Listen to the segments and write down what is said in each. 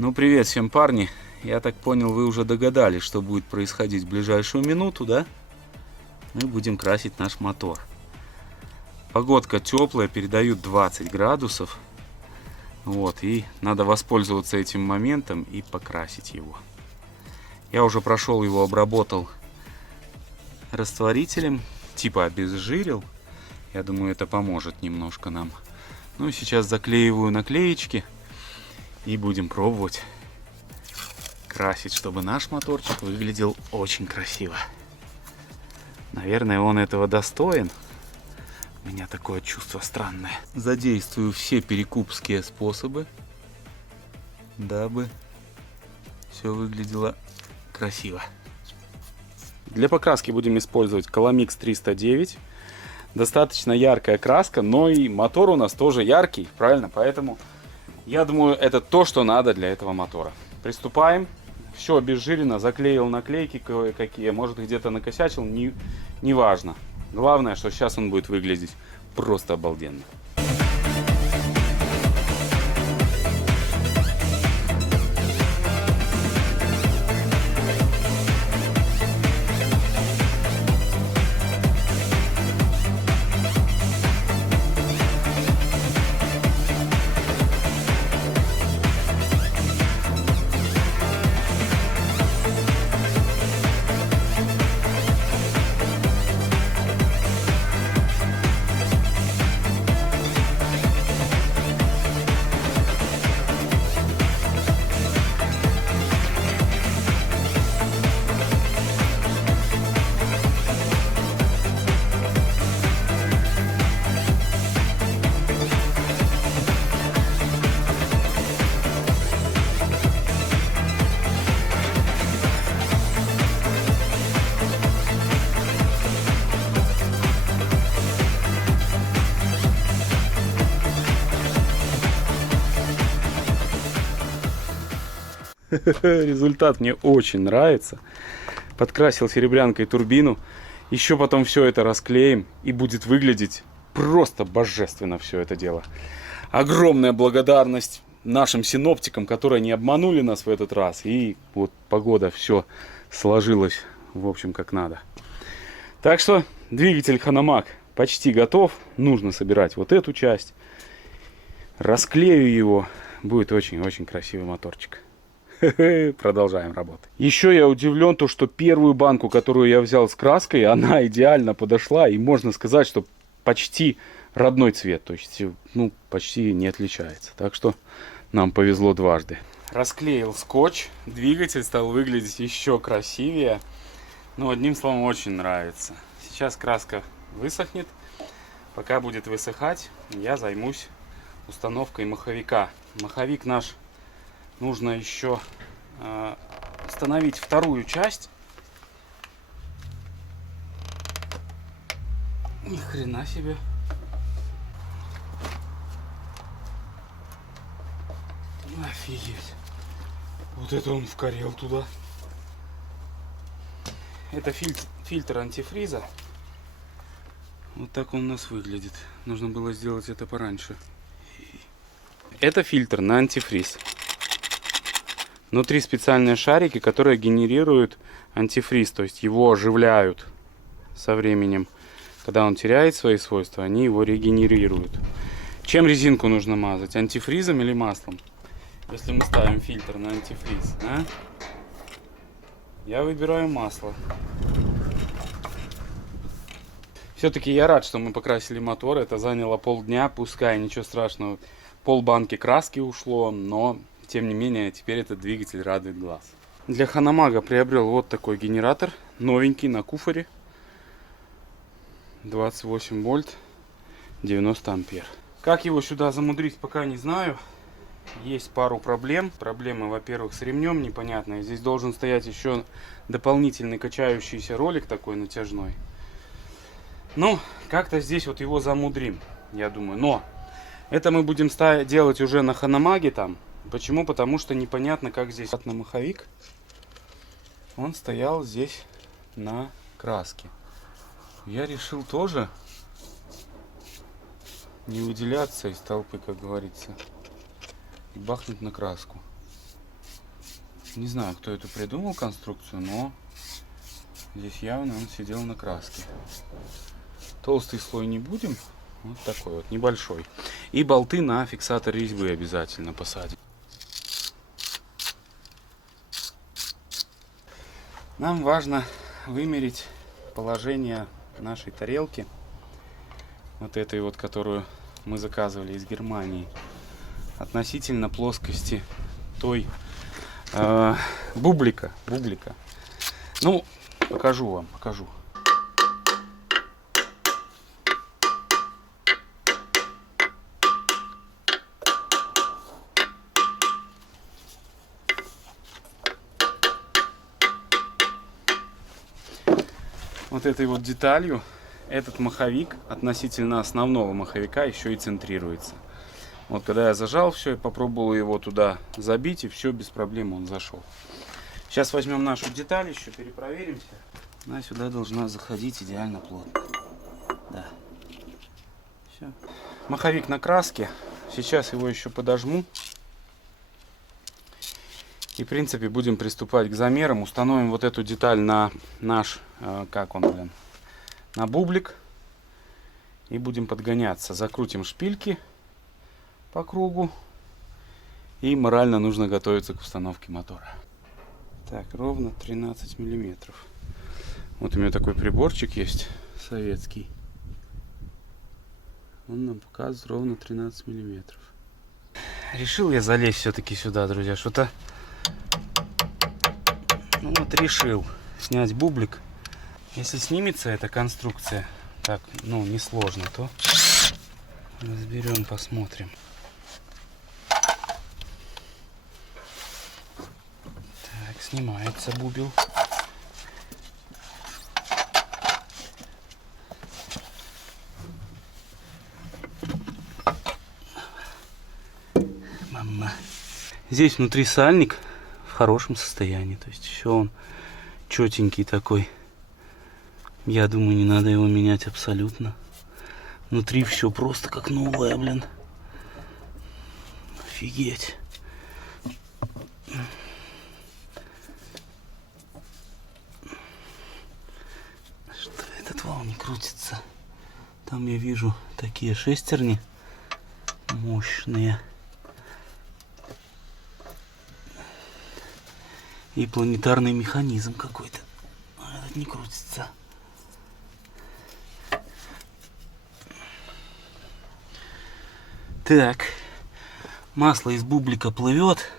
Ну, привет всем, парни. Я так понял, вы уже догадались, что будет происходить в ближайшую минуту, да? Мы будем красить наш мотор. Погодка теплая, передают 20 градусов. Вот, и надо воспользоваться этим моментом и покрасить его. Я уже прошел его, обработал растворителем, типа обезжирил. Я думаю, это поможет немножко нам. Ну и сейчас заклеиваю наклеечки. И будем пробовать красить, чтобы наш моторчик выглядел очень красиво. Наверное, он этого достоин. У меня такое чувство странное. Задействую все перекупские способы, дабы все выглядело красиво. Для покраски будем использовать Colomix 309. Достаточно яркая краска, но и мотор у нас тоже яркий, правильно? Поэтому я думаю, это то, что надо для этого мотора. Приступаем. Все обезжирено, заклеил наклейки кое-какие, может где-то накосячил, не важно. Главное, что сейчас он будет выглядеть просто обалденно. Результат мне очень нравится. Подкрасил серебрянкой турбину. Еще потом все это расклеим. И будет выглядеть просто божественно все это дело. Огромная благодарность нашим синоптикам, которые не обманули нас в этот раз. И вот погода, все сложилось, в общем, как надо. Так что двигатель Hanomag почти готов. Нужно собирать вот эту часть. Расклею его. Будет очень-очень красивый моторчик. Продолжаем работать. Еще я удивлен, то, что первую банку, которую я взял с краской, она идеально подошла. И можно сказать, что почти родной цвет. То есть, ну, почти не отличается. Так что нам повезло дважды. Расклеил скотч. Двигатель стал выглядеть еще красивее. Ну, одним словом, очень нравится. Сейчас краска высохнет. Пока будет высыхать, я займусь установкой маховика. Маховик наш нужно еще установить вторую часть. Ни хрена себе. Офигеть. Вот это он вкорел туда. Это фильтр антифриза. Вот так он у нас выглядит. Нужно было сделать это пораньше. Это фильтр на антифриз. Внутри специальные шарики, которые генерируют антифриз, то есть его оживляют со временем. Когда он теряет свои свойства, они его регенерируют. Чем резинку нужно мазать? Антифризом или маслом? Если мы ставим фильтр на антифриз, а? Я выбираю масло. Все-таки я рад, что мы покрасили мотор. Это заняло полдня, пускай ничего страшного. Полбанки краски ушло, но тем не менее, теперь этот двигатель радует глаз. Для Hanomag приобрел вот такой генератор. Новенький, на куфоре. 28 вольт, 90 ампер. Как его сюда замудрить, пока не знаю. Есть пару проблем. Проблемы, во-первых, с ремнем непонятные. Здесь должен стоять еще дополнительный качающийся ролик такой натяжной. Ну, как-то здесь вот его замудрим, я думаю. Но это мы будем делать уже на Hanomag там. Почему? Потому что непонятно, как здесь на маховик. Он стоял здесь на краске. Я решил тоже не выделяться из толпы, как говорится, и бахнуть на краску. Не знаю, кто эту придумал конструкцию, но здесь явно он сидел на краске. Толстый слой не будем. Вот такой вот, небольшой. И болты на фиксатор резьбы обязательно посадим. Нам важно вымерить положение нашей тарелки. Вот этой вот, которую мы заказывали из Германии. Относительно плоскости той бублика. Ну, покажу вам. Вот этой вот деталью этот маховик относительно основного маховика еще и центрируется. Вот когда я зажал все и попробовал его туда забить, и все без проблем он зашел. Сейчас возьмем нашу деталь, еще перепроверимся. Она сюда должна заходить идеально плотно. Да. Все. Маховик на краске. Сейчас его еще подожму. И, в принципе, будем приступать к замерам. Установим вот эту деталь на наш, на бублик. И будем подгоняться. Закрутим шпильки по кругу. И морально нужно готовиться к установке мотора. Так, ровно 13 миллиметров. Вот у меня такой приборчик есть, советский. Он нам показывает ровно 13 миллиметров. Решил я залезть все-таки сюда, друзья. Что-то... Ну вот решил снять бублик. Если снимется эта конструкция, так, ну, несложно, то разберем, посмотрим. Так, снимается бубел. Мама. Здесь внутри сальник в хорошем состоянии, то есть еще он четенький такой. Я думаю, не надо его менять абсолютно. Внутри все просто как новое, блин. Офигеть. Что этот вал не крутится? Там я вижу такие шестерни мощные. И планетарный механизм какой-то. А этот не крутится. Так, масло из бублика плывет,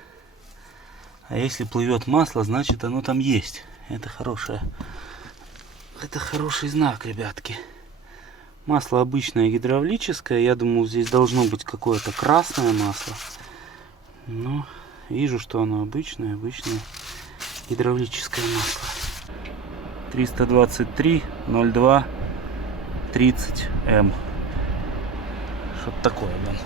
а если плывет масло, значит оно там есть. Это хороший знак, ребятки. Масло обычное гидравлическое, я думал, здесь должно быть какое-то красное масло, но вижу, что оно обычное гидравлическое масло. 323 02 30 М. Что-то такое, блин.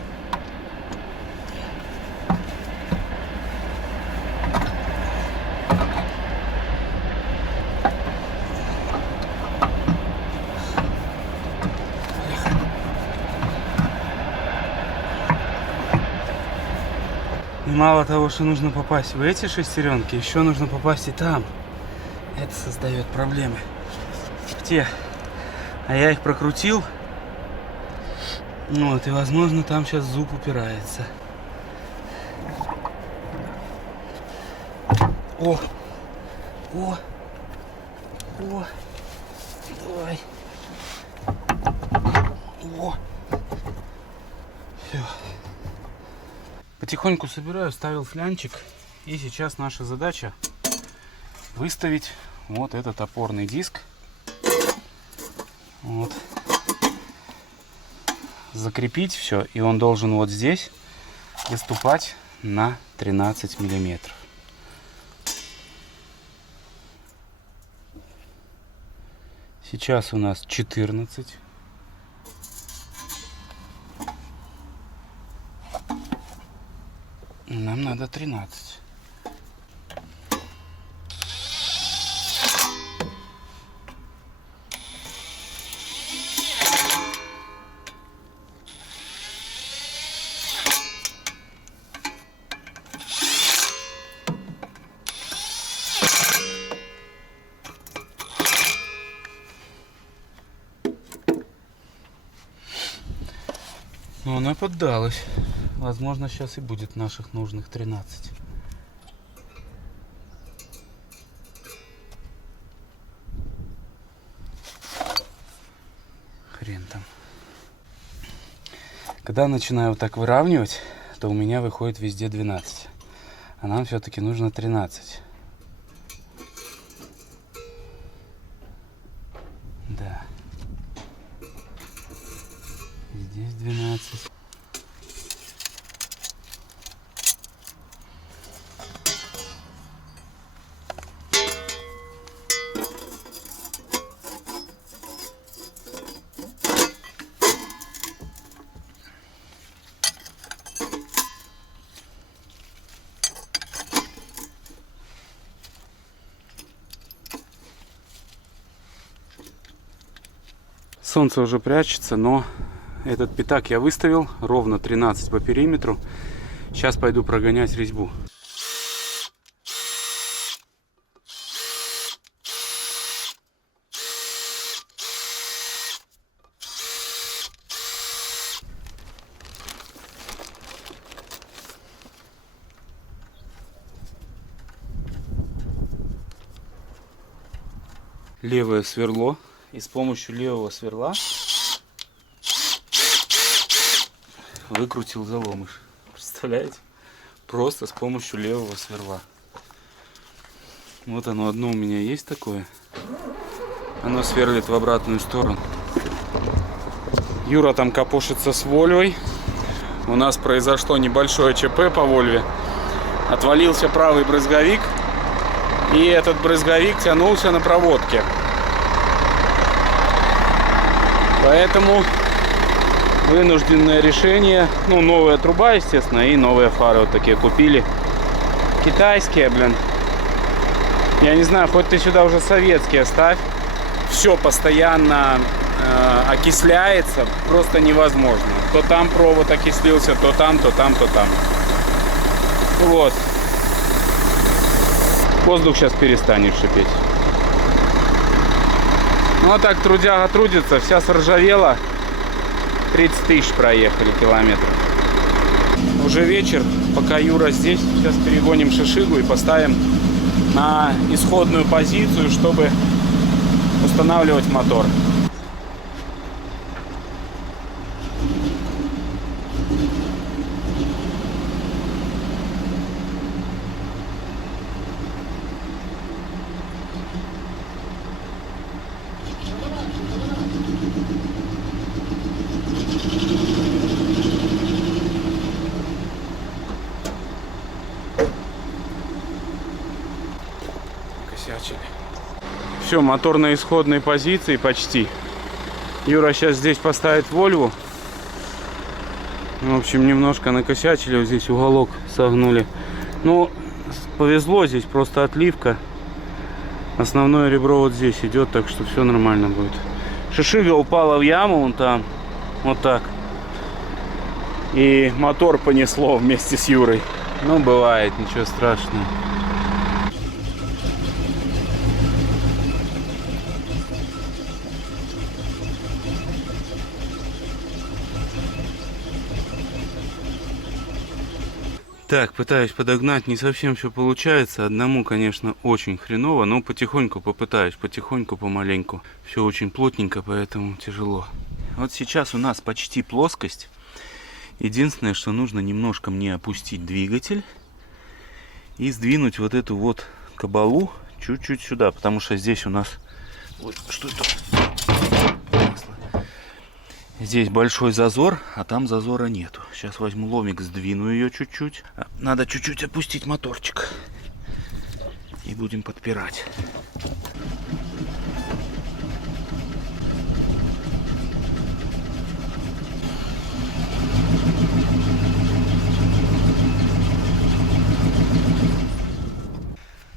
И мало того, что нужно попасть в эти шестеренки, еще нужно попасть и там. Это создает проблемы. В те. А я их прокрутил. Вот, и возможно там сейчас зуб упирается. О! Давай. О! Все. Потихоньку собираю, ставил флянчик. И сейчас наша задача выставить вот этот опорный диск. Вот. Закрепить все. И он должен вот здесь выступать на 13 миллиметров. Сейчас у нас 14. Нам надо 13. Ну, она поддалась. Возможно, сейчас и будет наших нужных 13. Хрен там. Когда начинаю вот так выравнивать, то у меня выходит везде 12. А нам все-таки нужно 13. Да. Здесь 12. Солнце уже прячется, но этот пятак я выставил ровно 13 по периметру. Сейчас пойду прогонять резьбу. Левое сверло. И с помощью левого сверла выкрутил заломыш. Представляете? Просто с помощью левого сверла. Вот оно одно у меня есть такое. Оно сверлит в обратную сторону. Юра там копошится с Вольвой. У нас произошло небольшое ЧП по Вольве. Отвалился правый брызговик. И этот брызговик тянулся на проводке. Поэтому вынужденное решение. Ну, новая труба, естественно, и новые фары вот такие купили. Китайские, блин. Я не знаю, хоть ты сюда уже советские ставь. Все постоянно окисляется. Просто невозможно. То там провод окислился, то там, то там, то там. Вот. Воздух сейчас перестанет шипеть. Ну а так трудяга трудится, вся сржавела. 30 тысяч проехали километров. Уже вечер, пока Юра здесь, сейчас перегоним шишигу и поставим на исходную позицию, чтобы устанавливать мотор. Все, мотор на исходной позиции почти. Юра сейчас здесь поставит Вольву. В общем, немножко накосячили. Вот здесь уголок согнули. Ну, повезло, здесь просто отливка. Основное ребро вот здесь идет, так что все нормально будет. Шишига упала в яму, вон там. Вот так. И мотор понесло вместе с Юрой. Ну, бывает, ничего страшного. Так, пытаюсь подогнать, не совсем все получается. Одному, конечно, очень хреново, но потихоньку попытаюсь, потихоньку, помаленьку. Все очень плотненько, поэтому тяжело. Вот сейчас у нас почти плоскость. Единственное, что нужно немножко мне опустить двигатель и сдвинуть вот эту вот кабалу чуть-чуть сюда, потому что здесь у нас... Ой, что это? Здесь большой зазор, а там зазора нету. Сейчас возьму ломик, сдвину ее чуть-чуть. Надо чуть-чуть опустить моторчик. И будем подпирать.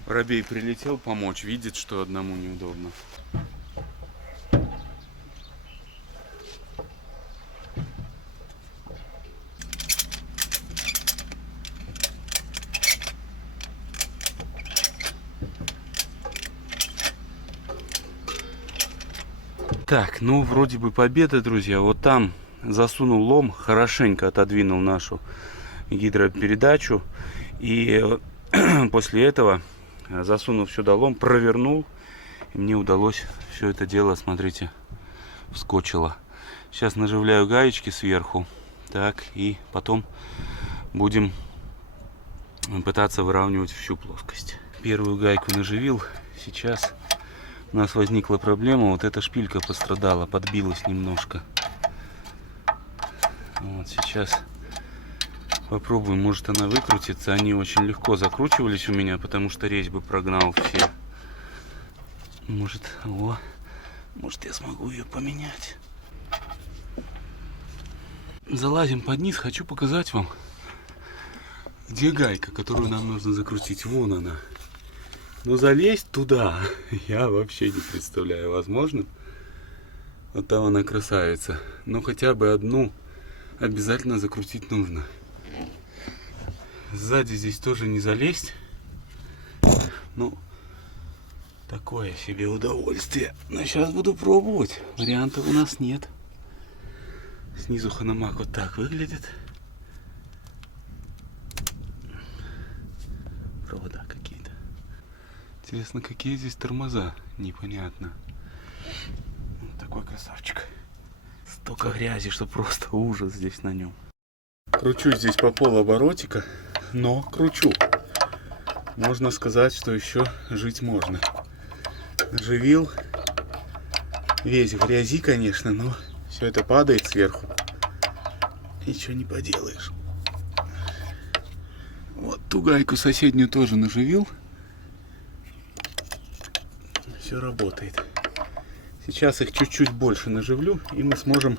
Воробей прилетел помочь, видит, что одному неудобно. Так, ну вроде бы победа, друзья. Вот там засунул лом, хорошенько отодвинул нашу гидропередачу. И после этого, засунув сюда лом, провернул. И мне удалось все это дело, смотрите, вскочило. Сейчас наживляю гаечки сверху. Так, и потом будем пытаться выравнивать всю плоскость. Первую гайку наживил. Сейчас у нас возникла проблема. Вот эта шпилька пострадала, подбилась немножко. Вот сейчас попробуем, может она выкрутится. Они очень легко закручивались у меня, потому что резьбы прогнал все. Может я смогу ее поменять. Залазим под низ. Хочу показать вам, где гайка, которую нам нужно закрутить. Вон она. Но залезть туда я вообще не представляю возможным. Вот там она красавица. Но хотя бы одну обязательно закрутить нужно. Сзади здесь тоже не залезть. Ну, такое себе удовольствие. Но сейчас буду пробовать. Вариантов у нас нет. Снизу ханамак вот так выглядит. Провода какие-то. Интересно, какие здесь тормоза? Непонятно. Вот такой красавчик. Столько грязи, что просто ужас здесь на нем. Кручу здесь по полоборотика, но кручу. Можно сказать, что еще жить можно. Наживил. Весь в грязи, конечно, но все это падает сверху. Ничего не поделаешь. Вот ту гайку соседнюю тоже наживил. Все работает. Сейчас их чуть-чуть больше наживлю, и мы сможем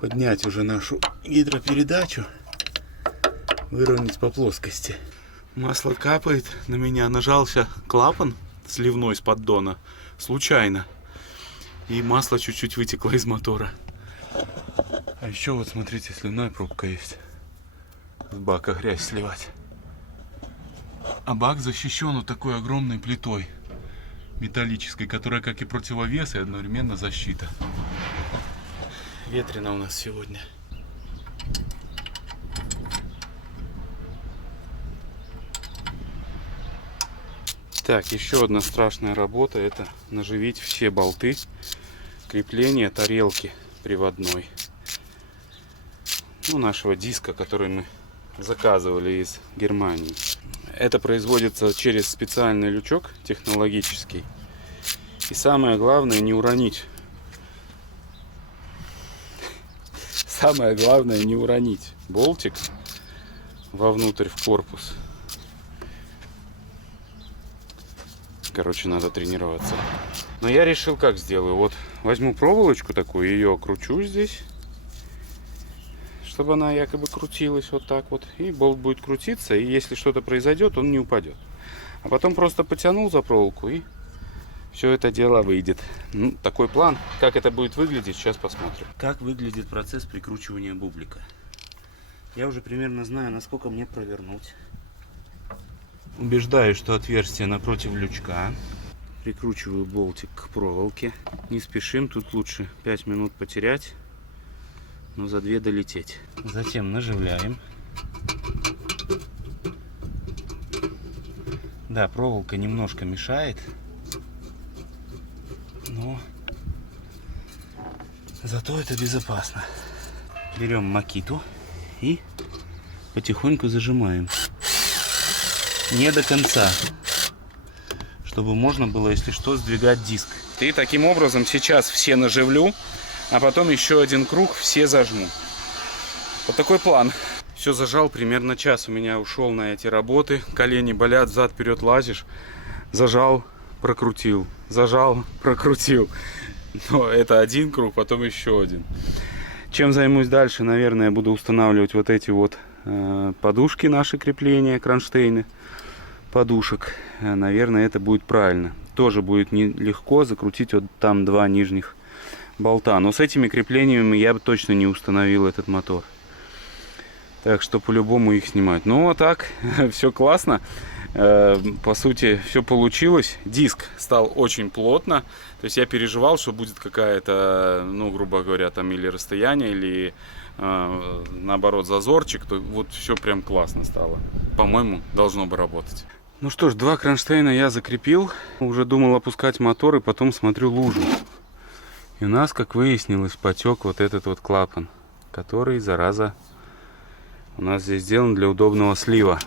поднять уже нашу гидропередачу, выровнять по плоскости. Масло капает на меня. Нажался клапан сливной с поддона случайно. И масло чуть-чуть вытекло из мотора. А еще вот смотрите, сливная пробка есть. С бака грязь сливать. А бак защищен вот такой огромной плитой металлической, которая как и противовес, и одновременно защита. Ветрено у нас сегодня. Так, еще одна страшная работа — это наживить все болты крепления тарелки приводной. Ну, нашего диска, который мы заказывали из Германии. Это производится через специальный лючок технологический. И самое главное — не уронить. Самое главное — не уронить болтик вовнутрь в корпус. Короче, надо тренироваться. Но я решил, как сделаю. Вот возьму проволочку такую, ее кручу здесь, чтобы она якобы крутилась вот так вот. И болт будет крутиться, и если что-то произойдет, он не упадет. А потом просто потянул за проволоку, и все это дело выйдет. Ну, такой план. Как это будет выглядеть, сейчас посмотрим. Как выглядит процесс прикручивания бублика. Я уже примерно знаю, насколько мне провернуть. Убеждаюсь, что отверстие напротив лючка. Прикручиваю болтик к проволоке. Не спешим, тут лучше 5 минут потерять, но за 2 долететь. Затем наживляем. Да, проволока немножко мешает, но зато это безопасно. Берем макиту и потихоньку зажимаем. Не до конца, чтобы можно было, если что, сдвигать диск. И таким образом сейчас все наживлю, а потом еще один круг все зажму. Вот такой план. Все зажал, примерно час у меня ушел на эти работы. Колени болят, зад вперед лазишь. Зажал, прокрутил. Зажал, прокрутил. Но это один круг, потом еще один. Чем займусь дальше? Наверное, буду устанавливать вот эти вот подушки, наши крепления, кронштейны подушек. Наверное, это будет правильно. Тоже будет нелегко закрутить вот там 2 нижних болта. Но с этими креплениями я бы точно не установил этот мотор. Так что по-любому их снимать. Ну а так, все классно. По сути, все получилось. Диск стал очень плотно. То есть я переживал, что будет какая-то, ну, грубо говоря, там или расстояние, или наоборот зазорчик. То вот все прям классно стало. По-моему, должно бы работать. Ну что ж, 2 кронштейна я закрепил. Уже думал опускать мотор, и потом смотрю лужу. И у нас, как выяснилось, потек вот этот вот клапан, который, зараза, у нас здесь сделан для удобного слива.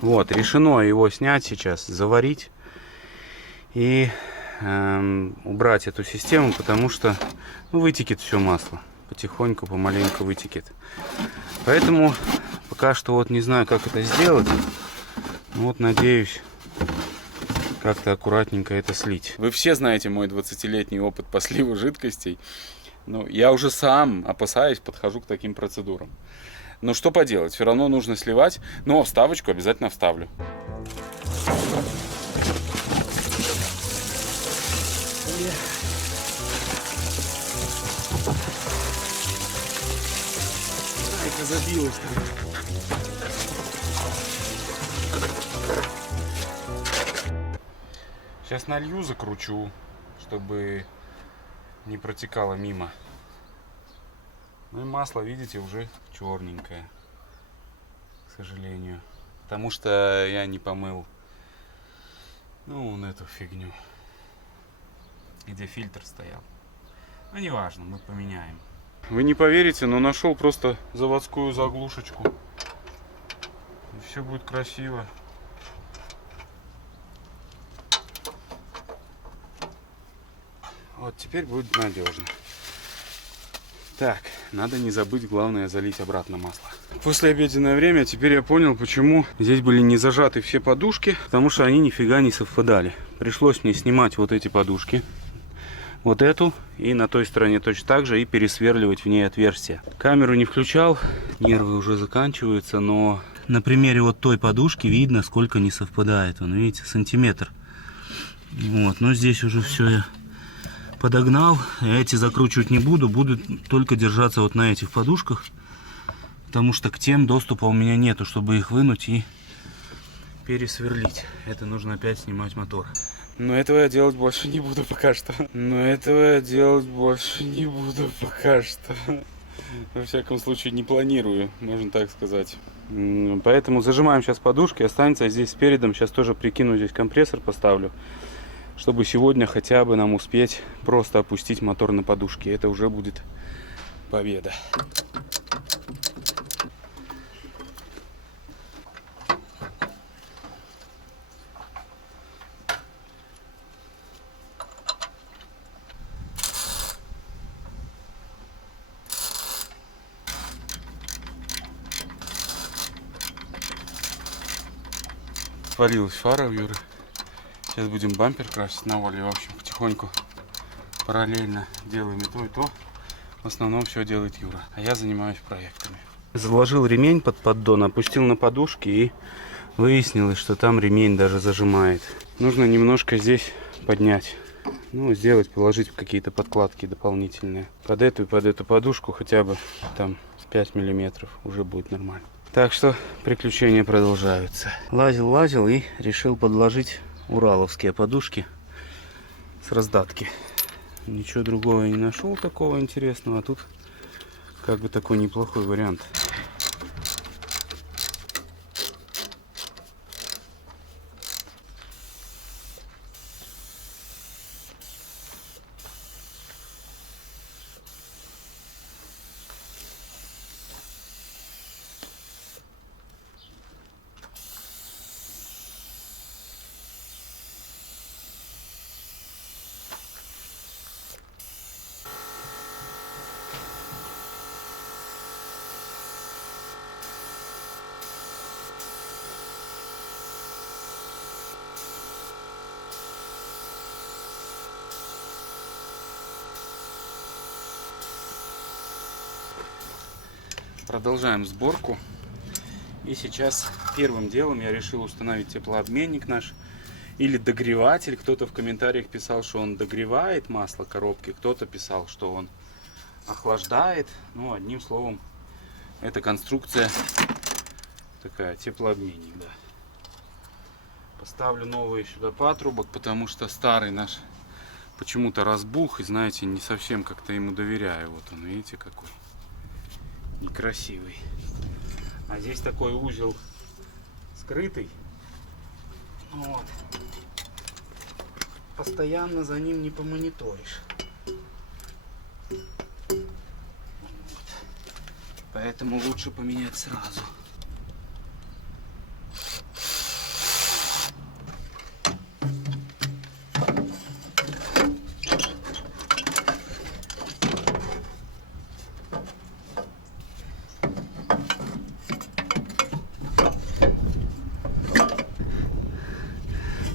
Вот, решено его снять сейчас, заварить и убрать эту систему, потому что, ну, вытекет все масло. Потихоньку, помаленьку вытекет. Поэтому пока что вот не знаю, как это сделать. Вот, надеюсь, как-то аккуратненько это слить. Вы все знаете мой 20-летний опыт по сливу жидкостей. Ну, я уже сам, опасаясь, подхожу к таким процедурам. Но что поделать, все равно нужно сливать. Но вставочку обязательно вставлю. Ай-ка забилась. Сейчас налью, закручу, чтобы не протекало мимо. Ну и масло, видите, уже черненькое, к сожалению. Потому что я не помыл, ну, вон эту фигню, где фильтр стоял. Ну, неважно, мы поменяем. Вы не поверите, но нашел просто заводскую заглушечку. И все будет красиво. Вот теперь будет надежно. Так, надо не забыть, главное, залить обратно масло. После обеденное время теперь я понял, почему здесь были не зажаты все подушки, потому что они нифига не совпадали. Пришлось мне снимать вот эти подушки, вот эту, и на той стороне точно так же, и пересверливать в ней отверстие. Камеру не включал, нервы уже заканчиваются, но на примере вот той подушки видно, сколько не совпадает. Вон, видите, сантиметр. Вот, но здесь уже все я подогнал. Эти закручивать не буду, буду только держаться вот на этих подушках, потому что к тем доступа у меня нету, чтобы их вынуть и пересверлить. Это нужно опять снимать мотор. Но этого я делать больше не буду пока что. Во всяком случае, не планирую, можно так сказать. Поэтому зажимаем сейчас подушки. Останется здесь с передом. Сейчас тоже прикину, здесь компрессор поставлю, чтобы сегодня хотя бы нам успеть просто опустить мотор на подушки. Это уже будет победа. Свалилась фара у Юры. Сейчас будем бампер красить на воле. В общем, потихоньку, параллельно делаем и то, и то. В основном все делает Юра, а я занимаюсь проектами. Заложил ремень под поддон, опустил на подушки, и выяснилось, что там ремень даже зажимает. Нужно немножко здесь поднять. Ну, сделать, положить какие-то подкладки дополнительные. Под эту и под эту подушку хотя бы там 5 миллиметров уже будет нормально. Так что приключения продолжаются. Лазил и решил подложить ураловские подушки с раздатки. Ничего другого я не нашел такого интересного. А тут как бы такой неплохой вариант. Продолжаем сборку. И сейчас первым делом я решил установить теплообменник наш или догреватель. Кто-то в комментариях писал, что он догревает масло коробки, кто-то писал, что он охлаждает. Ну, одним словом, эта конструкция такая, теплообменник, да. Поставлю новые сюда патрубок, потому что старый наш почему-то разбух. И знаете, не совсем как-то ему доверяю. Вот он, видите, какой некрасивый. А здесь такой узел скрытый. Вот. Постоянно за ним не помониторишь. Вот. Поэтому лучше поменять сразу.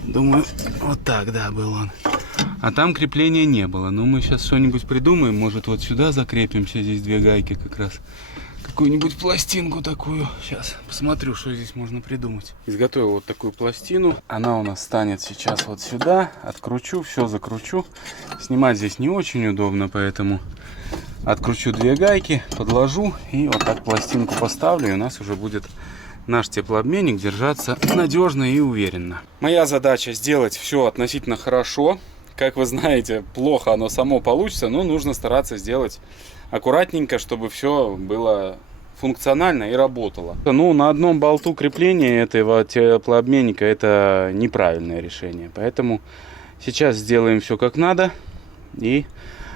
Думаю, вот так, да, был он. А там крепления не было. Но мы сейчас что-нибудь придумаем. Может, вот сюда закрепимся. Здесь две гайки как раз. Какую-нибудь пластинку такую. Сейчас посмотрю, что здесь можно придумать. Изготовил вот такую пластину. Она у нас станет сейчас вот сюда. Откручу, все закручу. Снимать здесь не очень удобно, поэтому откручу две гайки, подложу и вот так пластинку поставлю. И у нас уже будет наш теплообменник держаться надежно и уверенно. Моя задача сделать все относительно хорошо. Как вы знаете, плохо оно само получится, но нужно стараться сделать аккуратненько, чтобы все было функционально и работало. Ну, на одном болту крепления этого теплообменника это неправильное решение. Поэтому сейчас сделаем все как надо. И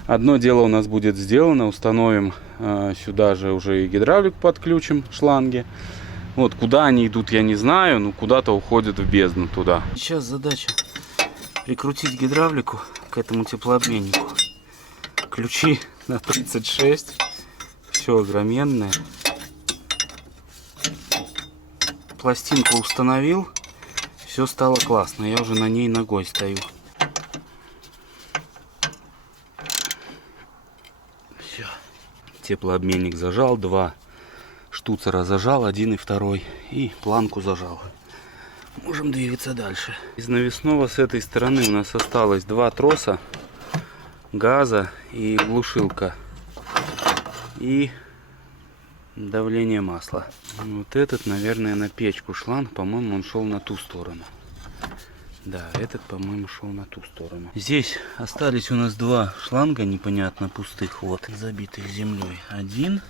одно дело у нас будет сделано. Установим сюда же уже и гидравлику подключим, шланги. Вот куда они идут, я не знаю, но куда-то уходят в бездну туда. Сейчас задача прикрутить гидравлику к этому теплообменнику. Ключи на 36. Все огроменное. Пластинку установил. Все стало классно. Я уже на ней ногой стою. Все. Теплообменник зажал. Два штуцера зажал. Один и второй. И планку зажал. Можем двигаться дальше. Из навесного с этой стороны у нас осталось два троса газа и глушилка. И давление масла. Вот этот, наверное, на печку шланг. По-моему, он шел на ту сторону. Да, этот, по-моему, шел на ту сторону. Здесь остались у нас два шланга непонятно пустых. Вот, забитых землей. Один.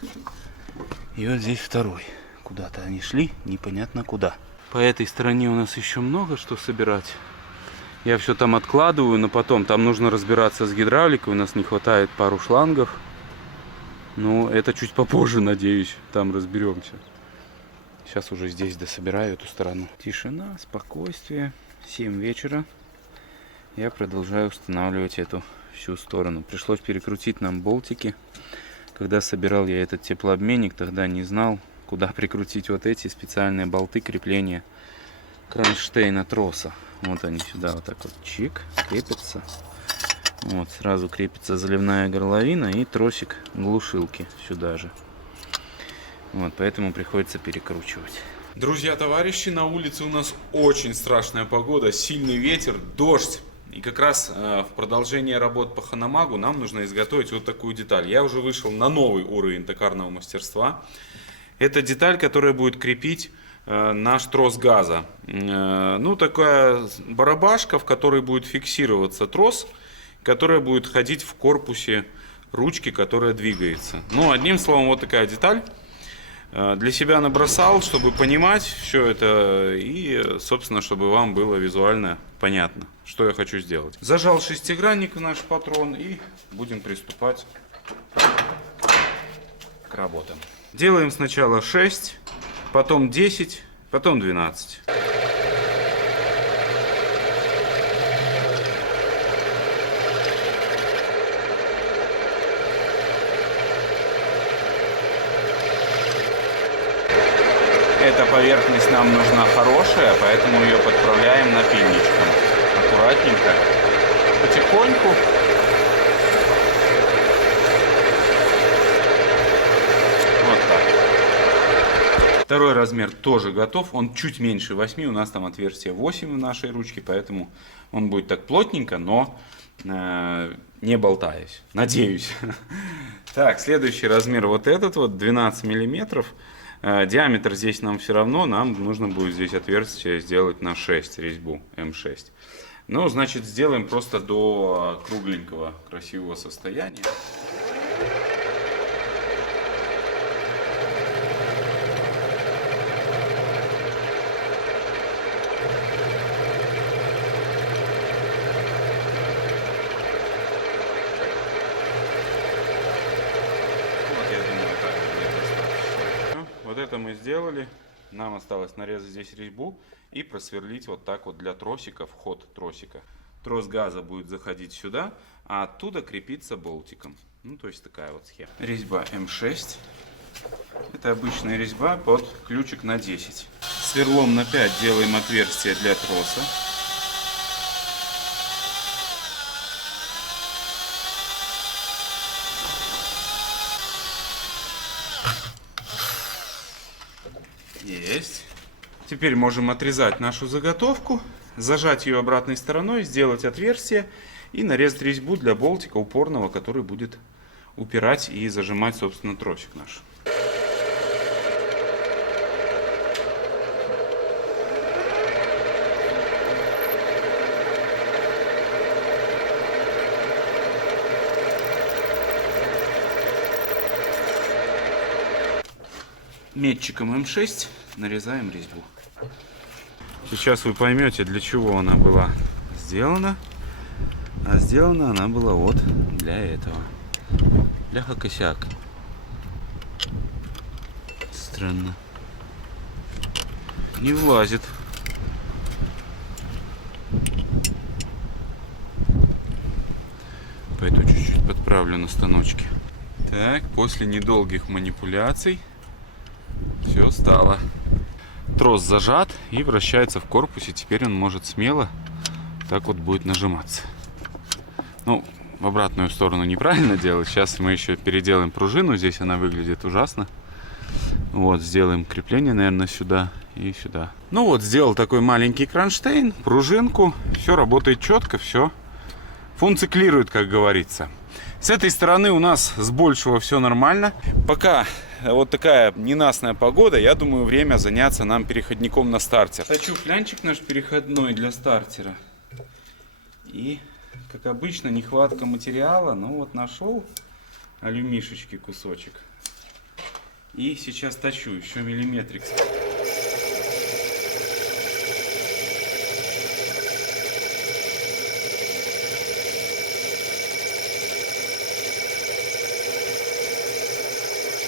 И вот здесь второй. Куда-то они шли, непонятно куда. По этой стороне у нас еще много что собирать. Я все там откладываю, но потом там нужно разбираться с гидравликой. У нас не хватает пару шлангов. Но это чуть попозже, надеюсь, там разберемся. Сейчас уже здесь дособираю эту сторону. Тишина, спокойствие. 7 вечера. Я продолжаю устанавливать эту всю сторону. Пришлось перекрутить нам болтики. Когда собирал я этот теплообменник, тогда не знал, куда прикрутить вот эти специальные болты крепления кронштейна троса. Вот они сюда вот так вот чик, крепятся. Вот сразу крепится заливная горловина и тросик глушилки сюда же. Вот поэтому приходится перекручивать. Друзья, товарищи, на улице у нас очень страшная погода, сильный ветер, дождь. И как раз в продолжение работ по Ханамагу нам нужно изготовить вот такую деталь. Я уже вышел на новый уровень токарного мастерства. Это деталь, которая будет крепить наш трос газа. Ну, такая барабашка, в которой будет фиксироваться трос, которая будет ходить в корпусе ручки, которая двигается. Ну, одним словом, вот такая деталь. Для себя набросал, чтобы понимать все это и, собственно, чтобы вам было визуально понятно, что я хочу сделать. Зажал шестигранник в наш патрон и будем приступать к работам. Делаем сначала 6, потом 10, потом 12. Эта поверхность нам нужна хорошая, поэтому ее подправляем напильничком. Аккуратненько, потихоньку. Вот так. Второй размер тоже готов. Он чуть меньше 8. У нас там отверстие 8 в нашей ручке, поэтому он будет так плотненько, но не болтаясь. Надеюсь. Так, следующий размер вот этот вот, 12 миллиметров. Диаметр здесь нам все равно, нам нужно будет здесь отверстие сделать на 6, резьбу М6. Ну, значит, сделаем просто до кругленького красивого состояния. Вот это мы сделали. Нам осталось нарезать здесь резьбу и просверлить вот так вот для тросика, вход тросика. Трос газа будет заходить сюда, а оттуда крепиться болтиком. Ну, то есть такая вот схема. Резьба М6. Это обычная резьба под ключик на 10. Сверлом на 5 делаем отверстие для троса. Есть. Теперь можем отрезать нашу заготовку, зажать ее обратной стороной, сделать отверстие и нарезать резьбу для болтика упорного, который будет упирать и зажимать, собственно, тросик наш. Метчиком М6 нарезаем резьбу. Сейчас вы поймете, для чего она была сделана. А сделана она была вот для этого. Бляха-косяк. Странно. Не влазит. Пойду чуть-чуть подправлю на станочке. Так, после недолгих манипуляций все стало. Трос зажат и вращается в корпусе. Теперь он может смело так вот будет нажиматься. Ну, в обратную сторону неправильно делать. Сейчас мы еще переделаем пружину. Здесь она выглядит ужасно. Вот, сделаем крепление, наверное, сюда и сюда. Ну вот, сделал такой маленький кронштейн, пружинку. Все работает четко, все функционирует, как говорится. С этой стороны у нас с большего все нормально. Пока вот такая ненастная погода, я думаю, время заняться нам переходником на стартер. Точу флянчик наш переходной для стартера. И, как обычно, нехватка материала. Ну вот нашел алюмишечки кусочек. И сейчас точу еще миллиметрик.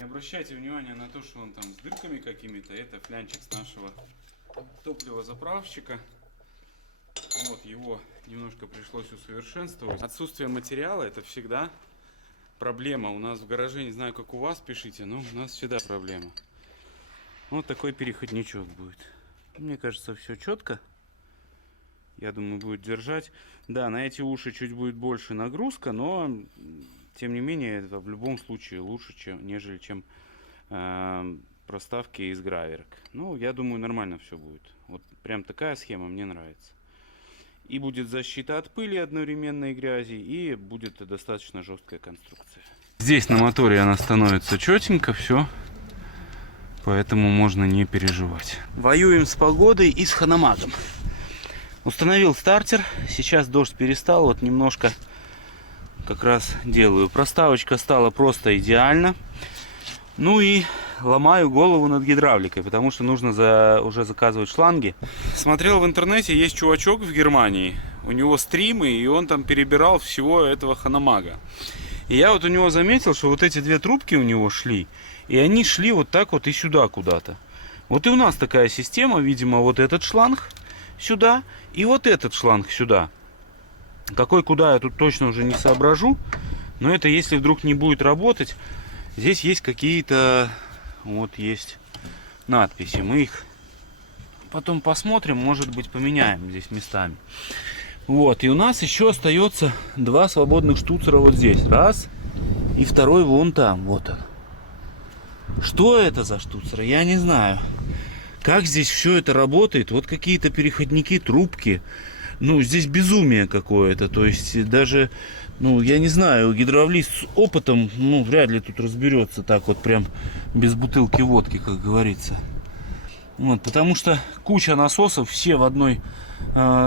Обращайте внимание на то, что он там с дырками какими-то. Это флянчик с нашего топливозаправщика. Вот, его немножко пришлось усовершенствовать. Отсутствие материала — это всегда проблема. У нас в гараже, не знаю, как у вас, пишите, но у нас всегда проблема. Вот такой переходничок будет. Мне кажется, все четко. Я думаю, будет держать. Да, на эти уши чуть будет больше нагрузка, но тем не менее, это в любом случае лучше, нежели чем проставки из граверок. Ну, я думаю, нормально все будет. Вот прям такая схема мне нравится. И будет защита от пыли одновременно и грязи, и будет достаточно жесткая конструкция. Здесь на моторе она становится четенько, все. Поэтому можно не переживать. Воюем с погодой и с ханамагом. Установил стартер. Сейчас дождь перестал. Вот немножко как раз делаю. Проставочка стала просто идеально. Ну и ломаю голову над гидравликой, потому что нужно уже заказывать шланги. Смотрел в интернете, есть чувачок в Германии. У него стримы, и он там перебирал всего этого ханамага. И я вот у него заметил, что вот эти две трубки у него шли. И они шли вот так вот и сюда куда-то. Вот и у нас такая система. Видимо, вот этот шланг сюда и вот этот шланг сюда. Какой куда, я тут точно уже не соображу. Но это если вдруг не будет работать. Здесь есть какие-то, вот есть надписи. Мы их потом посмотрим, может быть, поменяем здесь местами. Вот, и у нас еще остается два свободных штуцера вот здесь. Раз, и второй вон там, вот он. Что это за штуцер, я не знаю. Как здесь все это работает? Вот какие-то переходники, трубки. Ну, здесь безумие какое-то. То есть даже Ну, я не знаю, гидравлист с опытом, ну, вряд ли тут разберется так вот прям без бутылки водки, как говорится. Вот, потому что куча насосов, все в одной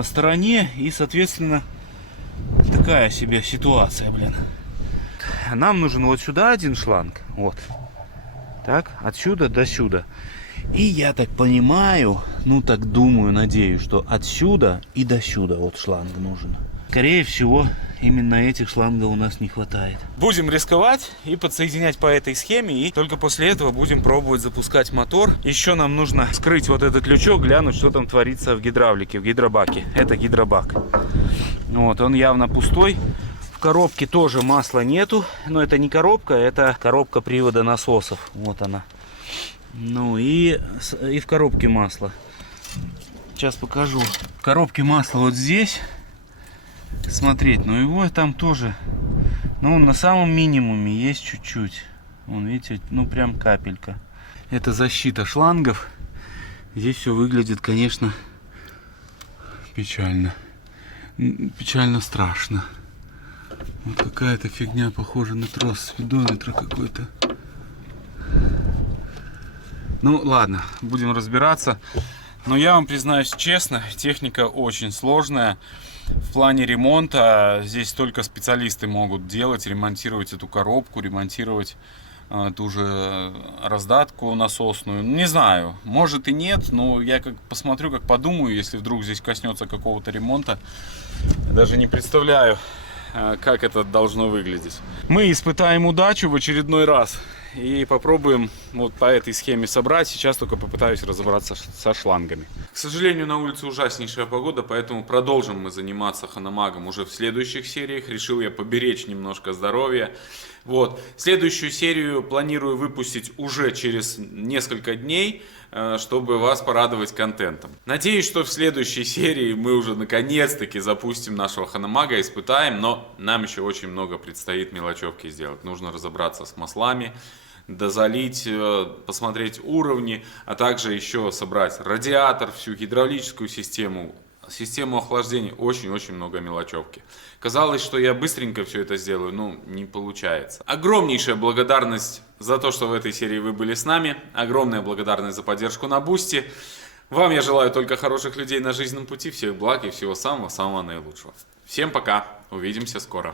стороне, и, соответственно, такая себе ситуация, блин. Нам нужен вот сюда один шланг, вот. Так, отсюда до сюда. И я так понимаю, ну так думаю, надеюсь, что отсюда и до сюда вот шланг нужен. Скорее всего, именно этих шлангов у нас не хватает. Будем рисковать и подсоединять по этой схеме, и только после этого будем пробовать запускать мотор. Еще нам нужно вскрыть вот этот лючок, глянуть, что там творится в гидравлике, в гидробаке. Это гидробак. Вот, он явно пустой. В коробке тоже масла нету, но это не коробка, это коробка привода насосов. Вот она. Ну и в коробке масло. Сейчас покажу. В коробке масла вот здесь. Смотреть, но его там тоже, ну, на самом минимуме есть чуть-чуть. Вон, видите, ну, прям капелька. Это защита шлангов. Здесь все выглядит, конечно, печально. Печально страшно. Вот какая-то фигня, похожа на трос спидометра какой-то. Ну, ладно, будем разбираться. Но я вам признаюсь честно, техника очень сложная. В плане ремонта здесь только специалисты могут делать, ремонтировать эту коробку, ремонтировать ту же раздатку насосную. Не знаю, может и нет, но я как посмотрю, как подумаю, если вдруг здесь коснется какого-то ремонта. Даже не представляю, как это должно выглядеть. Мы испытаем удачу в очередной раз и попробуем вот по этой схеме собрать. Сейчас только попытаюсь разобраться со шлангами. К сожалению, на улице ужаснейшая погода, поэтому продолжим мы заниматься ханамагом уже в следующих сериях. Решил я поберечь немножко здоровья. Вот. Следующую серию планирую выпустить уже через несколько дней, чтобы вас порадовать контентом. Надеюсь, что в следующей серии мы уже наконец-таки запустим нашего ханамага, испытаем, но нам еще очень много предстоит мелочевки сделать. Нужно разобраться с маслами, дозалить, посмотреть уровни, а также еще собрать радиатор, всю гидравлическую систему, систему охлаждения, очень-очень много мелочевки. Казалось, что я быстренько все это сделаю, но не получается. Огромнейшая благодарность за то, что в этой серии вы были с нами. Огромная благодарность за поддержку на Бусти. Вам я желаю только хороших людей на жизненном пути, всех благ и всего самого-самого наилучшего. Всем пока, увидимся скоро.